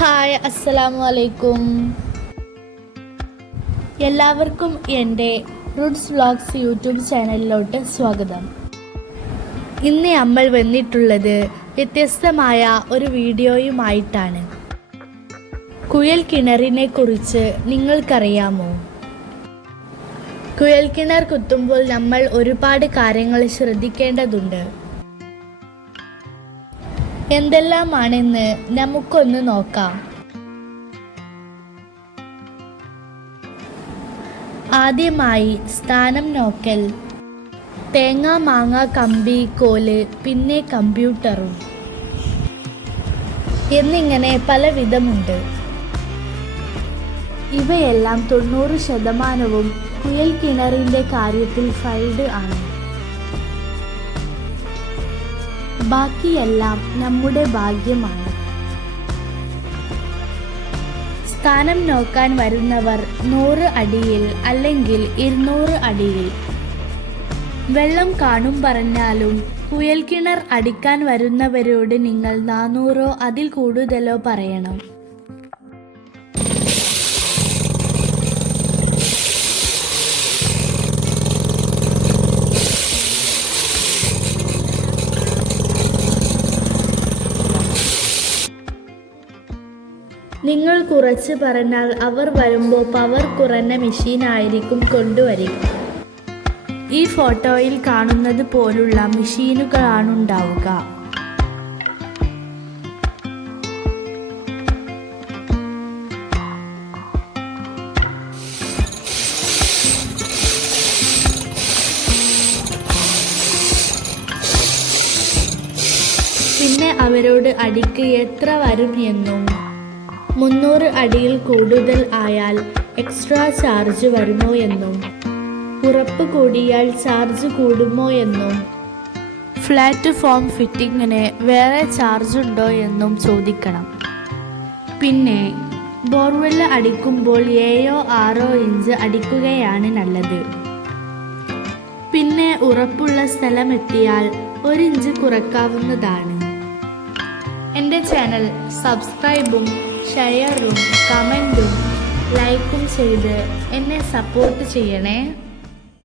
Hi, അസ്സലാമു അലൈക്കും. എല്ലാവർക്കും എൻ്റെ റൂട്ട്സ് വ്ളോഗ്സ് യൂട്യൂബ് ചാനലിലോട്ട് സ്വാഗതം. ഇന്ന് നമ്മൾ വന്നിട്ടുള്ളത് വ്യത്യസ്തമായ ഒരു വീഡിയോയുമായിട്ടാണ്. കുഴൽ കിണറിനെ കുറിച്ച് നിങ്ങൾക്കറിയാമോ? കുഴൽ കിണർ കുത്തുമ്പോൾ നമ്മൾ ഒരുപാട് കാര്യങ്ങൾ ശ്രദ്ധിക്കേണ്ടതുണ്ട്. എന്തെല്ലാമാണെന്ന് നമുക്കൊന്ന് നോക്കാം. ആദ്യമായി സ്ഥാനം നോക്കൽ, തേങ്ങ, മാങ്ങ, കമ്പി, കോല്, പിന്നെ കമ്പ്യൂട്ടറും എന്നിങ്ങനെ പല വിധമുണ്ട്. ഇവയെല്ലാം 90% കുഴൽ കിണറിൻ്റെ കാര്യത്തിൽ ഫൈൽഡ് ആണ്. ബാക്കിയെല്ലാം നമ്മുടെ ഭാഗ്യമാണ്. സ്ഥാനം നോക്കാൻ വരുന്നവർ 100 അടിയിൽ അല്ലെങ്കിൽ 200 അടിയിൽ വെള്ളം കാണും പറഞ്ഞാലും കുഴൽ കിണർ അടിക്കാൻ വരുന്നവരോട് നിങ്ങൾ 400 അതിൽ കൂടുതലോ പറയണം. നിങ്ങൾ കുറച്ച് പറഞ്ഞാൽ അവർ വരുമ്പോൾ പവർ കുറഞ്ഞ മെഷീനായിരിക്കും കൊണ്ടുവരിക. ഈ ഫോട്ടോയിൽ കാണുന്നത് പോലുള്ള മെഷീനുകളാണുണ്ടാവുക. പിന്നെ അവരോട് അടിക്ക് എത്ര വരും എന്നും 300 അടിയിൽ കൂടുതൽ ആയാൽ എക്സ്ട്രാ ചാർജ് വരുമോ എന്നും, ഉറപ്പ് കൂടിയാൽ ചാർജ് കൂടുമോ എന്നും, ഫ്ലാറ്റ് ഫോം ഫിറ്റിങ്ങിന് വേറെ ചാർജ് ഉണ്ടോ എന്നും ചോദിക്കണം. പിന്നെ ബോർവെൽ അടിക്കുമ്പോൾ 7-6 ഇഞ്ച് അടിക്കുകയാണ് നല്ലത്. പിന്നെ ഉറപ്പുള്ള സ്ഥലമെത്തിയാൽ 1 ഇഞ്ച് കുറക്കാവുന്നതാണ്. എൻ്റെ ചാനൽ സബ്സ്ക്രൈബും ഷെയറും കമൻറ്റും ലൈക്കും ചെയ്ത് എന്നെ സപ്പോർട്ട് ചെയ്യണേ.